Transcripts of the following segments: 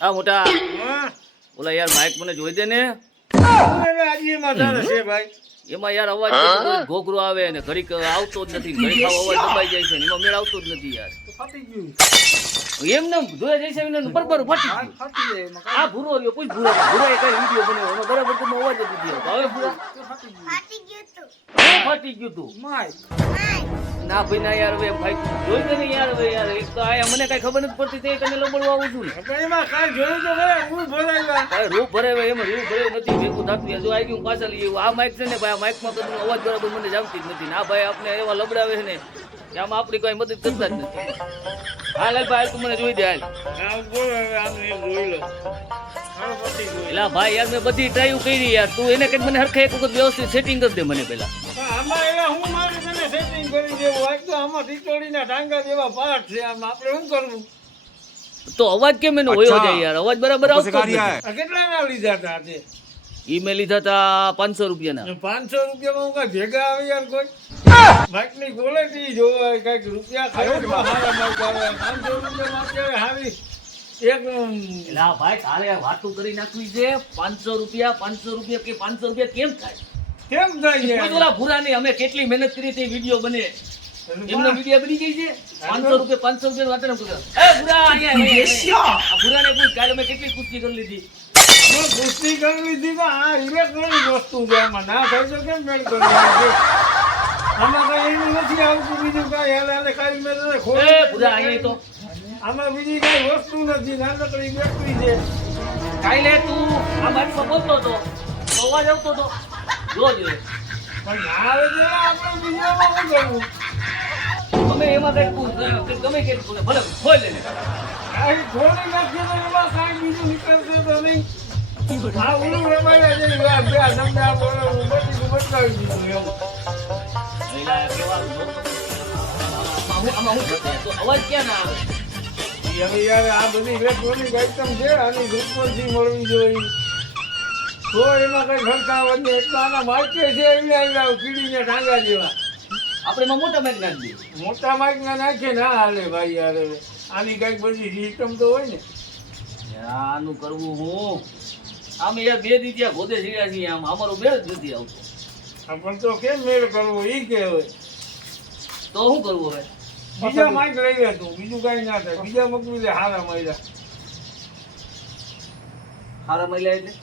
આ મોટા. બોલા ઓલા યાર માઇક મને જોઈ દે ને. હું એમાં ભાઈ. એમાં યાર અવાજ ઘોઘરો આવે ને ઘડીક આવતો જ નથી. ઘડીક અવાજ દબાઈ જાય છે એમાં મેળ આવતો જ નથી યાર. ફાટી ગયું. એમ જોયા જઈશ છે એમને બરાબર ફાટી ગયું. ફાટી જાય આ ભૂરો રહ્યો કોઈ ભૂરો ભૂરો એક વીડિયો બન્યો એનો બરાબર તો અવાજ જ દીધો હવે ભૂરા તો ફાટી ગયું. ફાટી ગયું તું. માય. ના ભાઈ ના યાર હવે ભાઈ જોઈ દે ને યાર હવે યાર. એક તો આયા મને કઈ ખબર નથી પડતી તે તને લબડવા આવું છું ને. એમાં કાંઈ જોયું તો ભાઈ હું ભરાવ્યા. ભાઈ રૂ ભરે એમ એમાં રૂ ભરે નથી ભેગું થતું જો આવી ગયું પાછા લઈ આ માઇક છે ને ભાઈ આ માઈકમાં કદનો અવાજ બરાબર મને જામતી જ નથી. ના ભાઈ આપણે એવા લબડાવે છે ને. આમાં આપણી કોઈ મદદ કરતા જ નથી. હાલ હાલ ભાઈ તું મને જોઈ દે હાલ. આમ બોલ હવે આમ એમ જોઈ લો. હા ફાટી ગયું એલા ભાઈ યાર મેં બધી ટ્રાય કરી યાર. તું એને કઈ મને હરખે એક વખત વ્યવસ્થિત સેટિંગ કરી દે મને પેલા તો આમાં ટીચોડીના ટાંગા જેવા પાઠ છે આમ આપણે શું કરવું? તો અવાજ કેમ એનો હોયો જાય યાર? અવાજ બરાબર આવતો કેટલા લીધા હતા આજે ઈ મેં લીધા હતા પાંચસો રૂપિયાના. પાંચસો રૂપિયામાં હું કાંઈ ભેગા આવે યાર કોઈ? બાઇકની ક્વોલિટી જોવે કંઈક રૂપિયા ખરીદવા હારા બાઇક આવે પાંચસો રૂપિયામાં અત્યારે હારી. એક એલા ભાઈ તારે વાતું કરી નાખવી છે પાંચસો રૂપિયા પાંચસો રૂપિયા કે પાંચસો રૂપિયા કેમ થાય? કેમ થાય કોઈ ભૂરા નહીં અમે કેટલી મહેનત કરી હતી વીડિયો બને. એમનો વીડિયો બની ગઈ છે? પાંચસો રૂપિયા પાંચસો રૂપિયા વાત ન કરો એ ભૂરા અહીંયા. આ ભૂરાને પૂછ કાલે મેં કેટલી કુસ્તી કરી લીધી? કરી લીધી તો આ ઇલેક્ટ્રોનિક વસ્તુ છે એમાં ના થાય તો કેમ મેળ છે? આમાં કઈ એવું નથી આવતું બીજું કઈ હેલ હાલે ખાલી મેં ખોલી તો. આમાં બીજી કઈ વસ્તુ નથી નાનકડી બેટરી છે. કાલે તું આ બાજુમાં બોલતો હતો તો અવાજ આવતો હતો જોજ પણ આવે તો આપણે બીજામાં શું કરવું? તમે એમાં કઈ પૂછ ગમે કે ભલે ખોઈ લે. કાંઈ ખોલી નાખીએ તો એમાં કાંઈ બીજું નીકળશે તો નહીં. આ ઓલું રમાયા છે બે આ તમને આ બોલો બધી બતાવી દીધું એમ. અવાજ ક્યાં ના આવે યાર આ બધી ઇલેક્ટ્રોનિક છે આની ગ્રુપમાંથી મળવી જોઈએ તો એમાં કઈ ખર્ચા વધે એટલા આના માર્કે છે એવી આવ્યા કીડીને ટાંગા જેવા આપણે એમાં મોટા મેઘ નાખી મોટા માઇક ના નાખે ના હાલે ભાઈ યાર આની કંઈક બધી સિસ્ટમ તો હોય ને આનું કરવું હું. આમ યાર બે દી ત્યાં ગોદે સીડ્યા છીએ, આમ અમારો બે જ નથી આવતો. પણ તો કેમ મેળ કરવો? ઈ કે હવે. તો શું કરવું હવે? બીજા માઇક લઈ લે તું બીજું કઈ ના થાય. બીજા મકવી લે હારા મહિલા હારા મહિલા એટલે?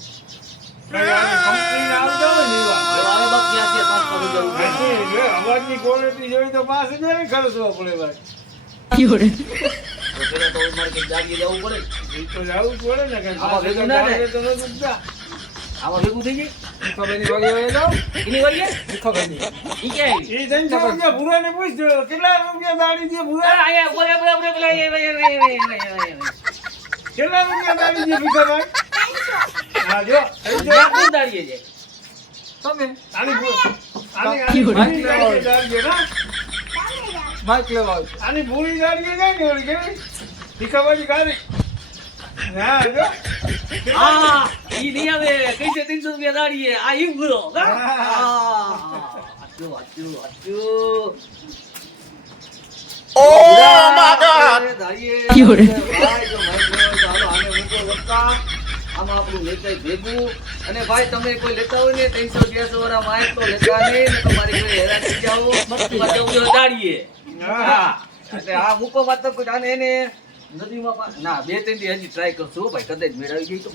અવાજની ક્વોલિટી જોઈ તો પાંચ હજાર ખર્ચવા પડે ભાઈ? જવું પડે. ને. ઈ તો પડે ને કઈ આમાં ભેગું ના થાય. તો ન દુખતા. આમાં ભેગું થઈ જાય? ભીખાભાઈની વાડી હોય તો એની વાડીએ ભીખાભાઈની. ઈ આવી? ઈ ત્રણસો રૂપિયા ભૂરાને પૂછ કેટલા રૂપિયા દાડી દે ભૂરા અહીંયા, અહીંયા, અહીંયા, અહીંયા, અહીંયા. કેટલા રૂપિયા દાડી દે ભીખાભાઈ હા જો કોણ દાડીએ છે? તમે આની ભૂ- આની આની ભૂરી દાડીએ ના? આની ભૂરી દાડીએ જાય ને? ભીખાભાઈની ગાડી. હા ઈ નહીં આવે. કઈ છે 300 રૂપિયા દાડીએ? આ ઈ ઉભરો. હા? હા. આ, આટલું, આટલું, આટલું. My God! અરે દાડીએ. ભાઈ, જો માઇક લેવો હોય તો હાલો, આને મૂકો વત્તા. આમાં આપણું લેતાય ભેગું. અને ભાઈ તમે કોઈ લેતા હોય ને 300 વાળા માઇક તો લેતા નહીં ને તમારી કોઈ હેરાન થઈ જાઓ મસ્તીમાં જવું દાડીએ. હા. એટલે આ મૂકો વાત તો કોઈ આને એને નદીમાં ના બે ત્રણ દી હજી ટ્રાય કરશું ભાઈ કદાચ મેળવી ગઈ તો.